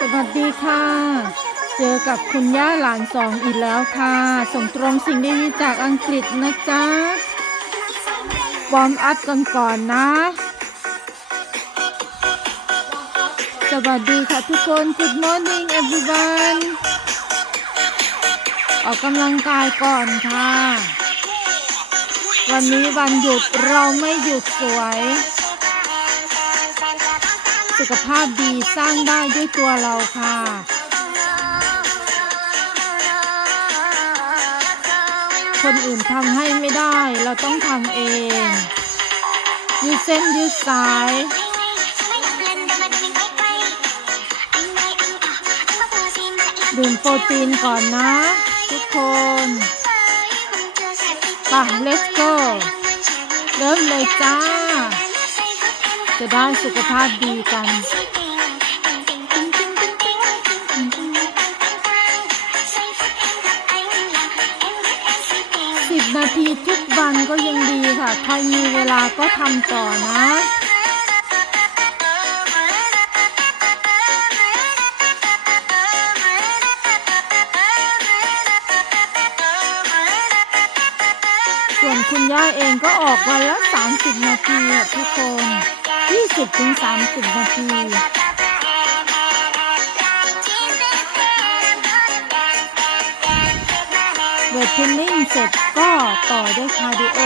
สวัสดีค่ะ เจอกับคุณย่าหลานสองอีกแล้วค่ะ ส่งตรงสิ่งดีๆจากอังกฤษนะจ๊ะวอร์มอัพกันก่อนนะ สวัสดีค่ะทุกคน Good morning everyone ออกกำลังกายก่อนค่ะ วันนี้วันหยุดเราไม่หยุดสวย สุขภาพดีสร้างได้ด้วยตัวเราค่ะ คนอื่นทำให้ไม่ได้ เราต้องทำเอง ยืดเส้นยืดสายดื่มโปรตีนก่อนนะ ทุกคนไป่ะ let's go เริ่มเลยจ้า จะได้สุขภาพดีกันสิบนาทีทุกวันก็ยังดีค่ะ ใครมีเวลาก็ทำต่อนะส่วนคุณย่าเองก็ออกวันละ 30 นาทีอะทุกคน 20ถึง30 นาทีเวทเทรนนิ่งเสร็จก็ต่อด้วยคาร์ดิโอ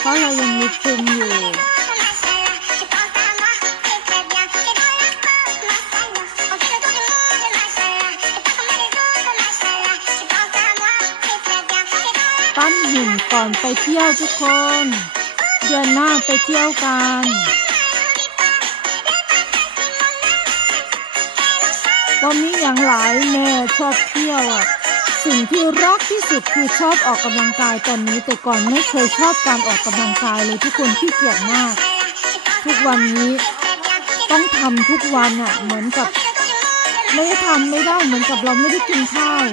เพราะเรายังมีภูมิอยู่ปั้นหุ่นก่อนไปเที่ยวทุกคน เดือนหน้าไปเที่ยวกันตอนนี้อย่างหลายแม่ชอบเที่ยวอะ สิ่งที่รักที่สุดคือชอบออกกำลังกายตอนนี้ แต่ก่อนไม่เคยชอบการออกกำลังกายเลยทุกคนขี้เกียจมาก ทุกวันนี้ต้องทำทุกวันอะเหมือนกับไม่ได้ทำไม่ได้เหมือนกับเราไม่ได้กินข้าว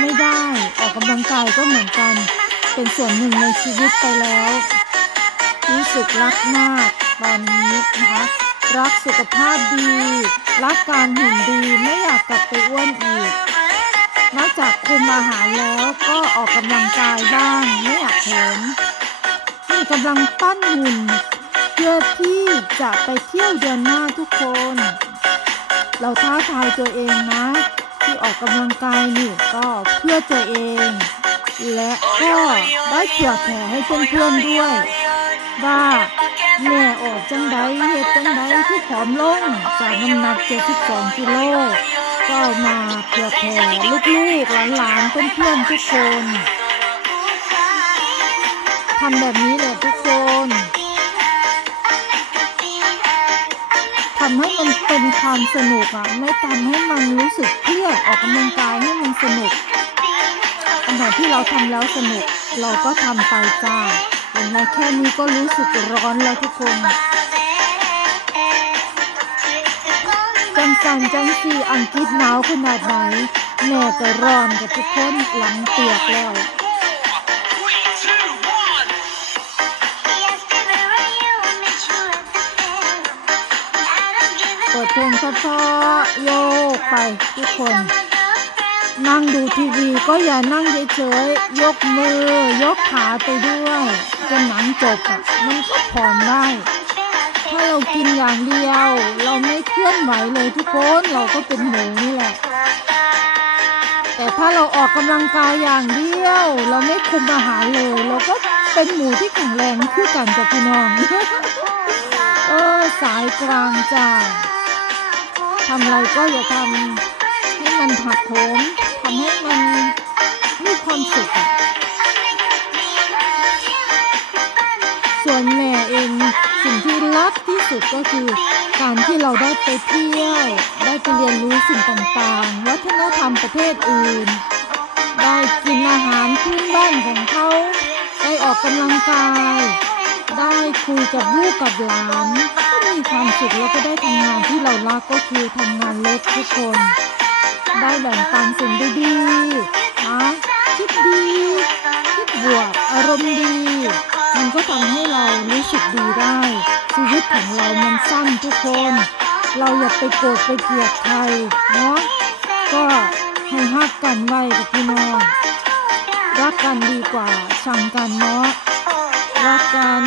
ไม่ได้ออกกำลังกายก็เหมือนกัน เป็นส่วนหนึ่งในชีวิตไปแล้ว รู้สึกรักมากตอนนี้นะคะรักสุขภาพดี รักการหุ่นดีไม่อยากกลับไปอ้วนอีก นอกจากคุมอาหารแล้วก็ออกกำลังกายบ้างไม่อยากเห็นนี่กำลังปั้นหุ่นเพื่อที่จะไปเที่ยวเดือนหน้าทุกคน เราท้าทายตัวเองนะ ที่ออกกำลังกายนี่ก็เพื่อตัวเอง และก็ได้เผื่อแผ่ให้เพื่อนๆด้วย ว่าแม่ออกจังใดเหตุจังใดที่ผอมลงจากน้ำหนัก72กิโลก็มาเผื่อแผ่ลูกๆหลานๆเพื่อนๆทุกคนทำแบบนี้เลยทุกคนทำให้มันเป็นความสนุกอะ ไม่ทำให้มันรู้สึกเครียดออกกำลังกายให้มันสนุกอันไหนที่เราทำแล้วสนุก เราก็ทำไปจ้า เห็นไหมแค่นี้ก็รู้สึกร้อนแล้วทุกคนจังสันจังสีอังกฤษหนาวขนาดไหนแม่ก็ร้อนกับทุกคนหลังเปียกแล้วเปิดเพลงเพราะๆโยกไปทุกคน นั่งดูทีวีก็อย่านั่งเฉยๆ ยกมือ ยกขาไปด้วยจนหนังจบอะ มันก็ผอมได้ ถ้าเรากินอย่างเดียว เราไม่เคลื่อนไหวเลยทุกคน เราก็เป็นหมูนี่แหละ แต่ถ้าเราออกกำลังกายอย่างเดียว เราไม่คุมอาหารเลย เราก็เป็นหมูที่แข็งแรงคือกันกับพี่น้อง เออสายกลางจ้าทำอะไรก็อย่าทำ ให้มันหักโหมทำให้มันมีความสุขอะส่วนแม่เองสิ่งที่รักที่สุดก็คือ การที่เราได้ไปเที่ยว ได้ไปเรียนรู้สิ่งต่างๆ วัฒนธรรมประเทศอื่น ได้กินอาหารพื้นบ้านของเขาได้ออกกำลังกาย ได้คุยกับลูกกับหลาน ก็มีความสุขแล้วก็ได้ทำงานที่เรารักก็คือทำงานเล็กทุกคน ได้แบ่งปันสิ่งดีๆนะคิดดีคิดบวกอารมณ์ดี มันก็ทำให้เรารู้สึกดีได้ ชีวิตของเรามันสั้นทุกคน เราอย่าไปโกรธไปเกลียดใครเนาะก็ให้ฮักกันไว้กับพี่น้องรักกันดีกว่าชังกันเนาะรักกัน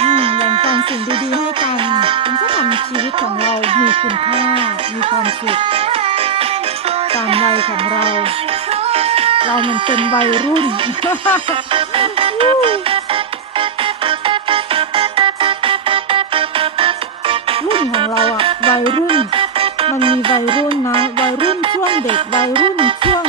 อืมแบ่งปันสิ่งดีๆให้กันมันก็ทำชีวิตของเรามีคุณค่ามีความสุข ตามวัยของเรา เรามันเป็นวัยรุ่น รุ่นของเราอะวัยรุ่น มันมีวัยรุ่นนะวัยรุ่นช่วงเด็กวัยรุ่นช่วง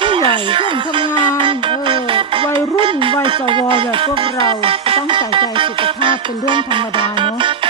ผู้ใหญ่ช่วงทำงานเออวัยรุ่นวัยสวแบบพวกเราต้องใส่ใจสุขภาพเป็นเรื่องธรรมดาเนาะ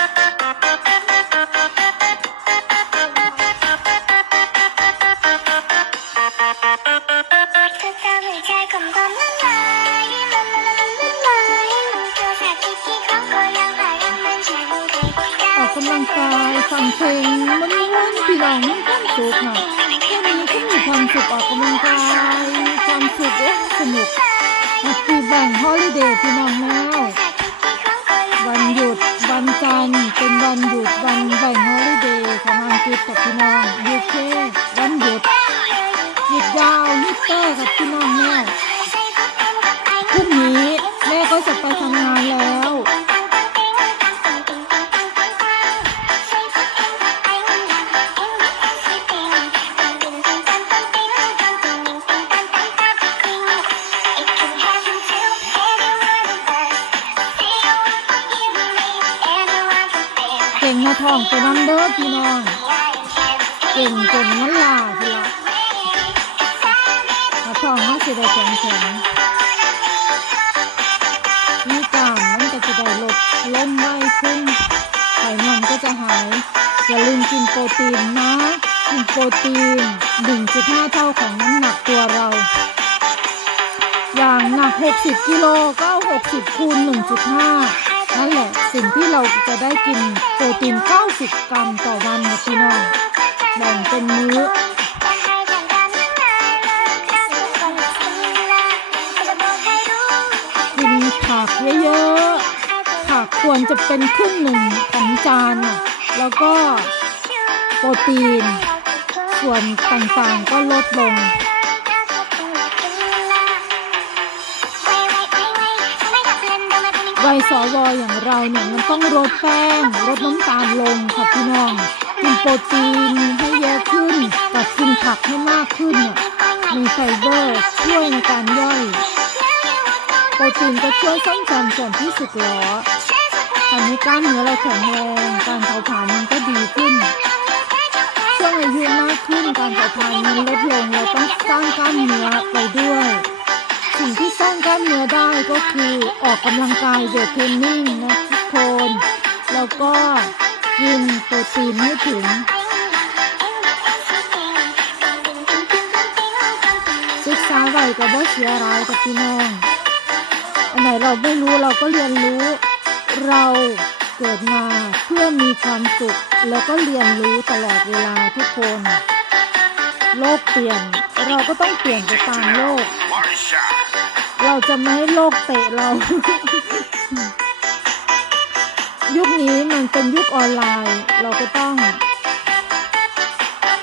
ายฟังเพลงมันม้วนพี่น้องมีความสุขอะแค่นี้ก็มีความสุขออกกำลังกายความสุขโอ้สนุกปปี้แบ่งฮอลิเดย์พี่น้องแล้ววันหยุดวันจันทร์เป็นวันหยุดวันแบ่งฮอลิเดย์ของอังกฤษกับพี่น้องยูเควันหยุดหยุดยาวฮิตเตอร์กับพี่น้องแม่พรุ่งนี้แม่ก็จะไปทำงานแล้ว ไปน้ำเด้อพี่น้อง เก่งจนมันลาพี่ละมาท่องมันสิได้แข็งแข็งมีกล้ามมันก็จะได้ลดล้มไวขึ้นไขมันก็จะหาย อย่าลืมกินโปรตีนนะ กินโปรตีน 1.5 เท่าของน้ำหนักตัวเรา อย่างหนัก 60 กิโลก็ 60คูณ1.5 นั่นแหละสิ่งที่เราจะได้กินโปรตีน 90 กรัมต่อวันนะพี่น้อง แบ่งเป็นมื้อกินผักเยอะๆ ผักควรจะเป็นครึ่งหนึ่งของจานน่ะแล้วก็โปรตีน ส่วนต่างๆก็ลดลง วัยสวอย่างเราเนี่ยมันต้องลดแป้งลดน้ำตาลลงค่ะพี่น้องกินโปรตีนให้เยอะขึ้นกับกินผักให้มากขึ้นเนี่ยมีไฟเบอร์ช่วยในการย่อย โปรตีนก็ช่วยซ่อมแซมส่วนที่สึกหรอทำให้กล้ามเนื้อเราแข็งแรงการเผาผลาญมันก็ดีขึ้นช่วงอายุมากขึ้นการเผาผลาญมันลดลงเราต้องสร้างกล้ามเนื้อไปด้วย สิ่งที่สร้างกล้ามเนื้อได้ก็คือออกกำลังกายเวทเทรนนิ่งนะทุกคน แล้วก็กินโปรตีนให้ถึงศึกษาไว้ก็บ่เสียร้ายกับพี่น้องอันไหนเราไม่รู้เราก็เรียนรู้ เราเกิดมาเพื่อมีความสุขแล้วก็เรียนรู้ตลอดเวลาทุกคน โลกเปลี่ยน เราก็ต้องเปลี่ยนไปตามโลก เราจะไม่ให้โลกเตะเรา ยุคนี้มันเป็นยุคออนไลน์ เราก็ต้อง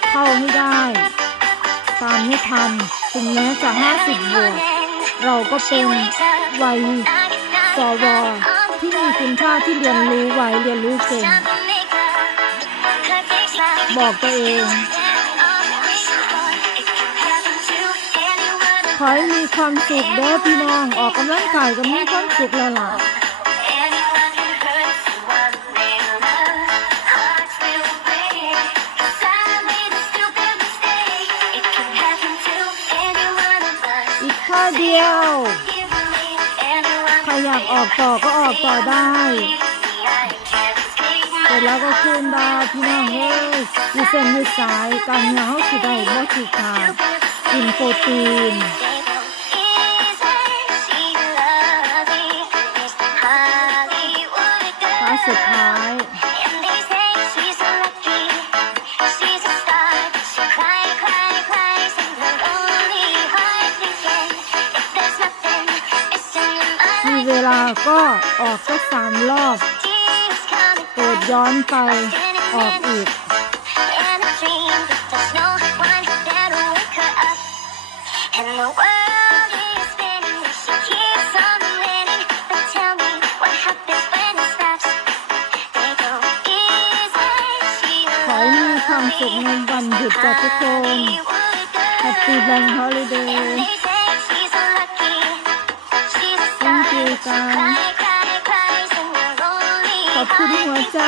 เข้าให้ได้ ตามให้ทัน ถึงแม้จะ50บวกเราก็เป็นวัยสวที่มีคุณค่าที่เรียนรู้ไวเรียนรู้เก่ง บอกตัวเอง ขอให้มีความสุขเด้อพี่น้อง ออกกำลังกายก็มีความสุขแล้วล่ะอีกข้อเดียวใครอยากออกต่อก็ออกต่อได้เสร็จแล้วก็คืนดาพี่น้องเอ้ยยืดเส้นยืดสายการเหงาสิได้บ่สิขาดกินโปรตีน สุดท้ายเลาก็ออกสักสามรอบ เปิดย้อนไปออกอีก ความสุขในวันหยุดจากทุกคน Happy Bank Holiday Thank you, star. guys. Cry, cry, cries and you're lonely. ขอบคุณหัวใจ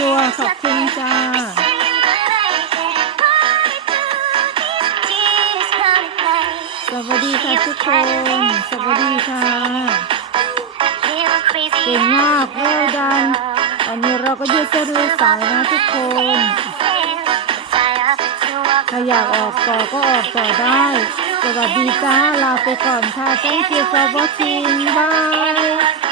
รัวๆ ขอบคุณจ้าสวัสดีค่ะทุกคน สวัสดีค่ะเก่งมากเวลดันตอนนี้เราก็ยืดเส้นยืดสายนะทุกคน ถ้าอยากออกต่อก็ออกต่อได้ สวัสดีจ้าลาไปก่อนค่ะ thank you for watching bye